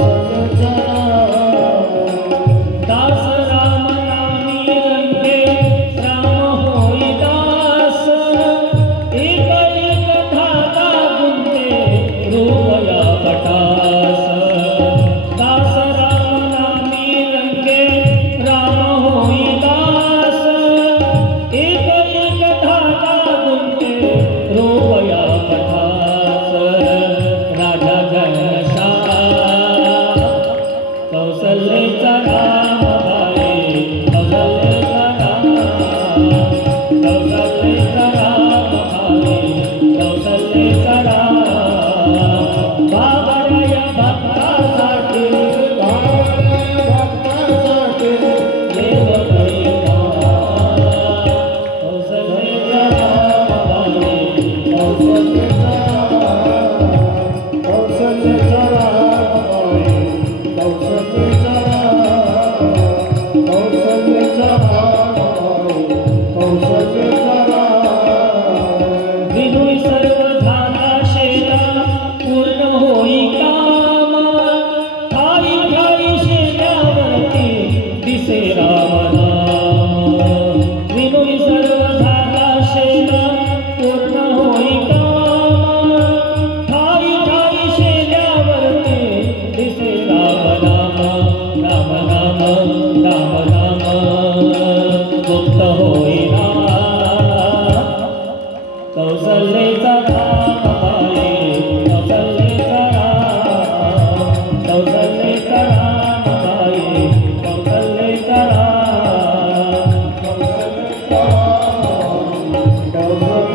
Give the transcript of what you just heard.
Thank कौशल चरा Oh.